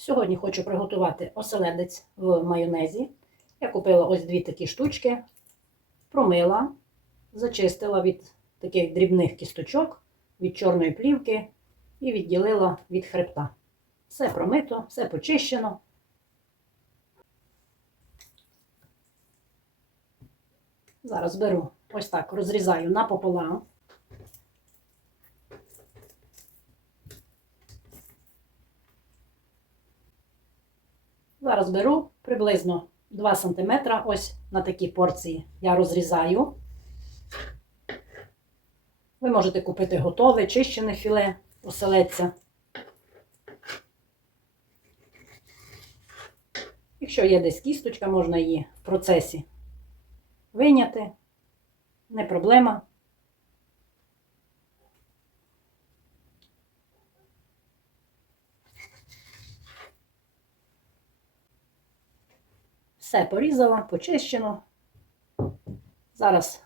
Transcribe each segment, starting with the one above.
Сьогодні хочу приготувати оселедець в майонезі. Я купила ось дві такі штучки, промила, зачистила від таких дрібних кісточок, від чорної плівки і відділила від хребта. Все промито, все почищено. Зараз беру ось так, розрізаю напополам. Зараз беру приблизно 2 см, ось на такі порції я розрізаю. Ви можете купити готове, чищене філе, оселедця. Якщо є десь кісточка, можна її в процесі виняти. Не проблема. Все порізала, почищено. Зараз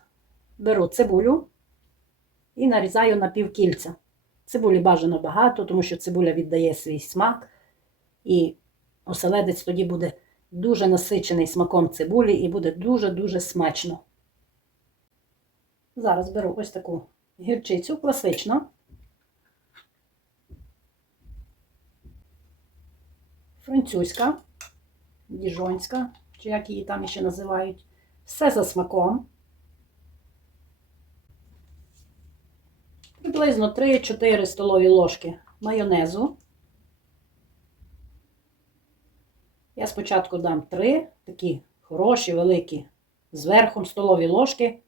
беру цибулю і нарізаю на півкільця. Цибулі бажано багато, тому що цибуля віддає свій смак, і оселедець тоді буде дуже насичений смаком цибулі і буде дуже-дуже смачно. Зараз беру ось таку гірчицю класичну. Французька, діжонська, чи як її там ще називають. Все за смаком. Приблизно 3-4 столові ложки майонезу. Я спочатку дам 3 такі хороші, великі, з столові ложки.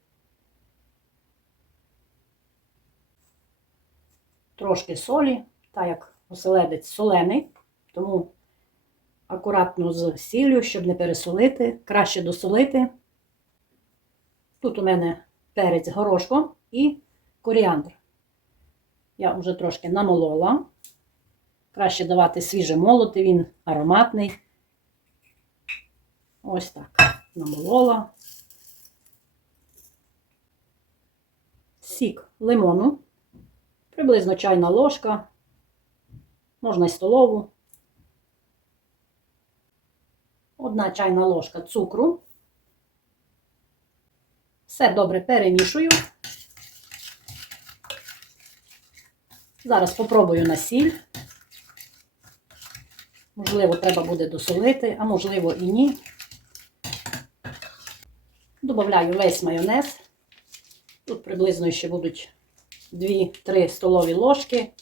Трошки солі, так як оселедець солений, тому акуратно з сіллю, щоб не пересолити, краще досолити. Тут у мене перець горошком і коріандр. Я вже трошки намолола. Краще давати свіже молоти, він ароматний. Ось так. Намолола. Сік лимону. Приблизно чайна ложка. Можна й столову. Одна чайна ложка цукру. Все добре перемішую. Зараз попробую на сіль. Можливо, треба буде досолити, а можливо і ні. Добавляю весь майонез. Тут приблизно ще будуть 2-3 столові ложки.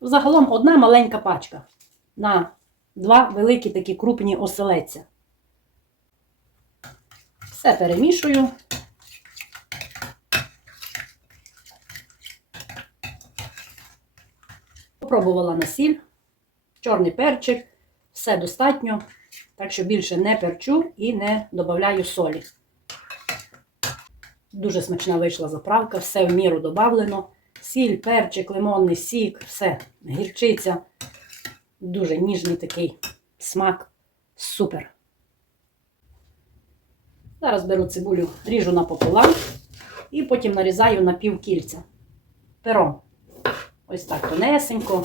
Загалом одна маленька пачка на два великі такі крупні оселеця. Все перемішую. Попробувала на сіль, чорний перчик, все достатньо, так що більше не перчу і не додаю солі. Дуже смачна вийшла заправка, все в міру додавлено. Сіль, перчик, лимонний сік, все, гірчиця. Дуже ніжний такий смак. Супер. Зараз беру цибулю, ріжу напополам і потім нарізаю на пів кільця. Пером. Ось так тонесенько.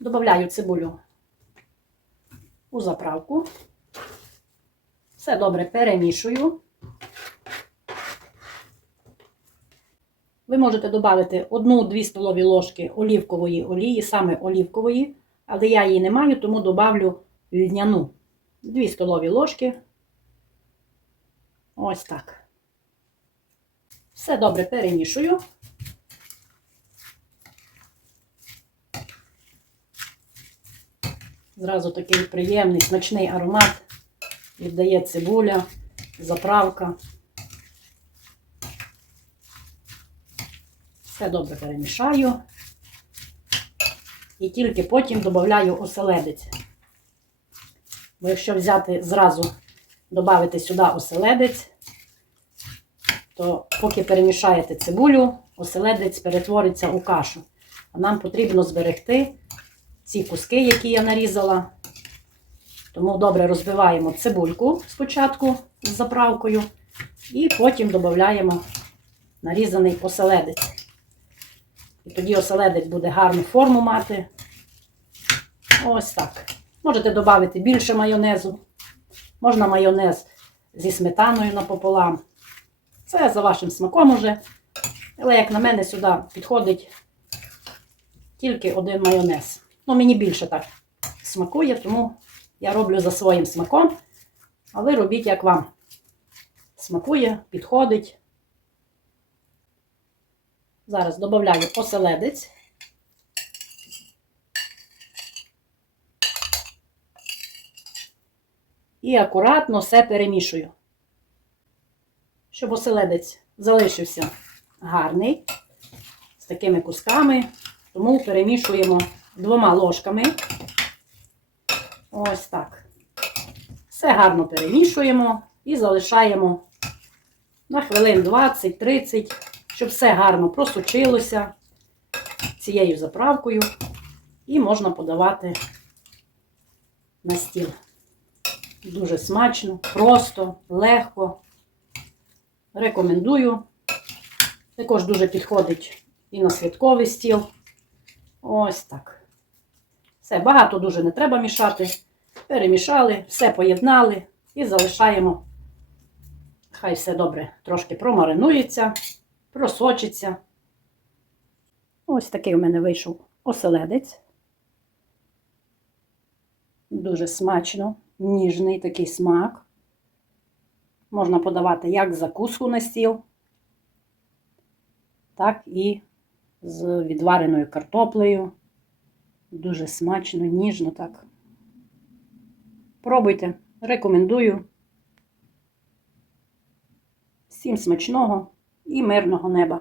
Добавляю цибулю у заправку. Все добре перемішую. Ви можете додати 1-2 столові ложки олівкової олії, саме олівкової, але я її не маю, тому додавлю льняну. 2 столові ложки. Ось так. Все добре перемішую. Зразу такий приємний, смачний аромат віддає цибуля, заправка. Все добре перемішаю. І тільки потім додаю оселедець. Бо якщо взяти зразу, додати сюди оселедець, то поки перемішаєте цибулю, оселедець перетвориться у кашу. А нам потрібно зберегти ці куски, які я нарізала, Тому добре розбиваємо цибульку спочатку з заправкою, і потім додаємо нарізаний оселедець. І тоді оселедець буде гарну форму мати. Ось так. Можете додати більше майонезу. Можна майонез зі сметаною напополам. Це за вашим смаком уже. Але, як на мене, сюди підходить тільки один майонез. Ну, мені більше так смакує, тому я роблю за своїм смаком. А ви робіть, як вам смакує, підходить. Зараз додаю оселедець. І акуратно все перемішую. Щоб оселедець залишився гарний, з такими кусками. Тому перемішуємо двома ложками. Ось так. Все гарно перемішуємо і залишаємо на хвилин 20-30, щоб все гарно просучилося цією заправкою. І можна подавати на стіл. Дуже смачно, просто, легко. Рекомендую. Також дуже підходить і на святковий стіл. Ось так. Все, багато дуже не треба мішати. Перемішали, все поєднали і залишаємо. Хай все добре трошки промаринується, просочиться. Ось такий у мене вийшов оселедець. Дуже смачно, ніжний такий смак. Можна подавати як закуску на стіл, так і з відвареною картоплею. Дуже смачно, ніжно так. Пробуйте, рекомендую. Всім смачного і мирного неба!